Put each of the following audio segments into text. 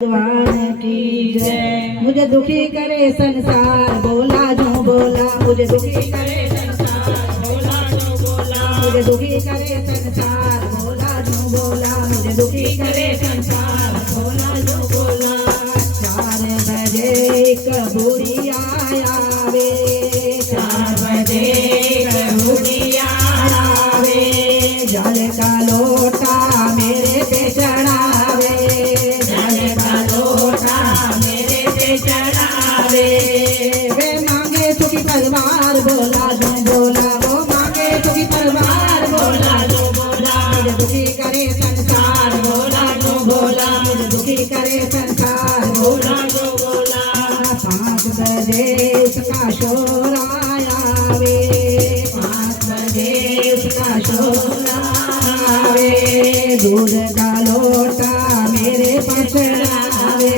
भगवान की जय। मुझे दुखी करे संसार, बोला जो बोला। मुझे दुखी करे संसार, बोला जो बोला। मुझे दुखी करे संसार, बोला जो बोला। मुझे दुखी करे संसार, बोला जो बोला। 4 बजे कबूरिया आवे, 4 बजे कबूरिया आवे। जल का लोटा मेरे पे चढ़ावे, चढ़ावे। वे मांगे सुखी तलवार, बोला जो बोला। वो मांगे सुखी तलवार, बोला जो बोला। मुझे दुखी करे संसार, बोला जो बोला। मुझे दुखी करे संसार, बोला जो बोला। 5 बजे उसका शोर आवे, 5 बजे उसका शोर आवे। दूध का लोटा मेरे पर चढ़ावे,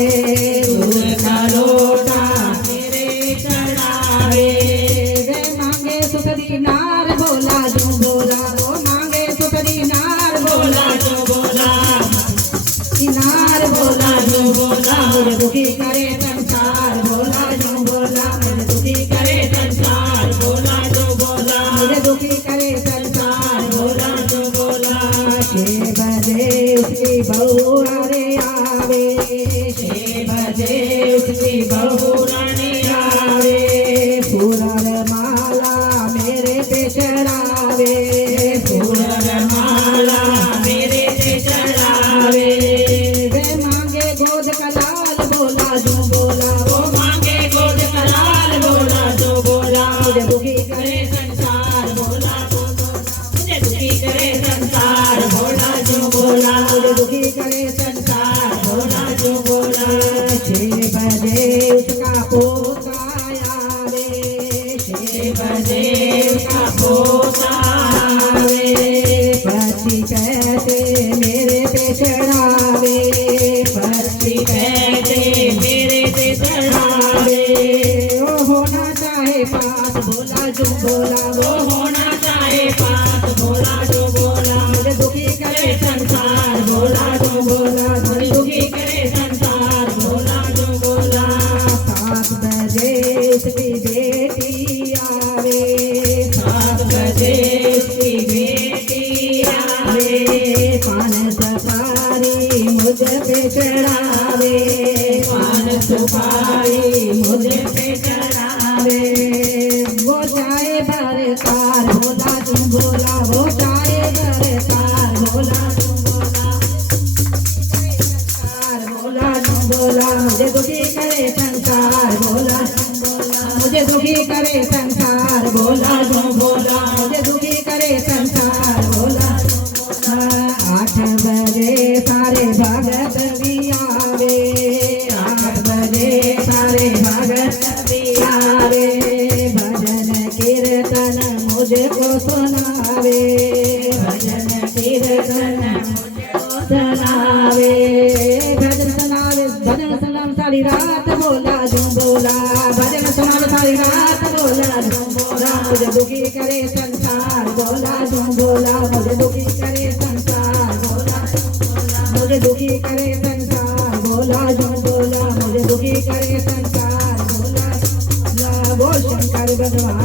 दूध का लोटा मेरे चढ़ावे। वे मांगे सुख दीनार, बोला जो बोला। वो मांगे सुख दीनार, बोला जो बोला। दीनार, बोला जो बोला। मुझे दुखी करे संसार, बोला जो बोला। मुझे दुखी करे संसार, बोला जो बोला। मुझे दुखी करे संसार, बोला जो बोला। 6 बजे उसकी बहू अरे आवे, 6 बजे उसकी बहू रानी आवे। फूलर माला मेरे पे चढ़ावे, फूलर माला मेरे पे चढ़ावे। वे मांगे गोद कलाल, बोला जो बोला। वो मांगे गोद कलाल, बोला जो बोला। मुझे दुखी करे संसार, बोला जो बोला। मुझे दुखी करे संसार, बोला जो बोला। मुझे दुखी करे संसार, बोला जो बोला। 6 बजे उसका पोता आवे, 6 बजे उसका पोता आवे। 25 पैसे मेरे पे चढ़ावे, 25 पैसे मेरे पे चढ़ावे। वो होना चाहे पास, बोला जो बोला। वो होना चाहे पास, बोला जो बोला। मुझे दुखी करे संसार, बोला जो बोला। मुझे दुखी करे संसार, बोला जो बोला। 7 बजे उसकी बेटी आवे, 7 बजे उसकी बेटी आवे। पान सुपारी मुझे पे चढ़ावे, पान सुपारी मुझे पे चढ़ावे। वो चाहे बरसार, बोला जो बोला। वो चाहे बरसार, बोला जो बोला। बोला जो बोला। मुझे दुखी करे संसार, बोला जो बोला। मुझे दुखी करे संसार, बोला जो बोला। मुझे दुखी करे संसार, बोला जो बोला। 8 बजे सारे भगत भी आवे, 8 बजे सारे भगत भी आवे। भजन कीर्तन मुझको सुनावे, भजन कीर्तन मुझको सुनावे। भजन सुनावे, भजन सुनावे सारी रात, बोला जो बोला। भजन सुनावे सारी रात, बोला जो बोला। मुझे दुखी करे संसार, बोला जो बोला। मुझे दुखी करे संसार, बोला जो बोला। मुझे दुखी करे संसार, बोला जो बोला। मुझे दुखी करे संसार, बोला जो बोला। बोल शंकर भगवान।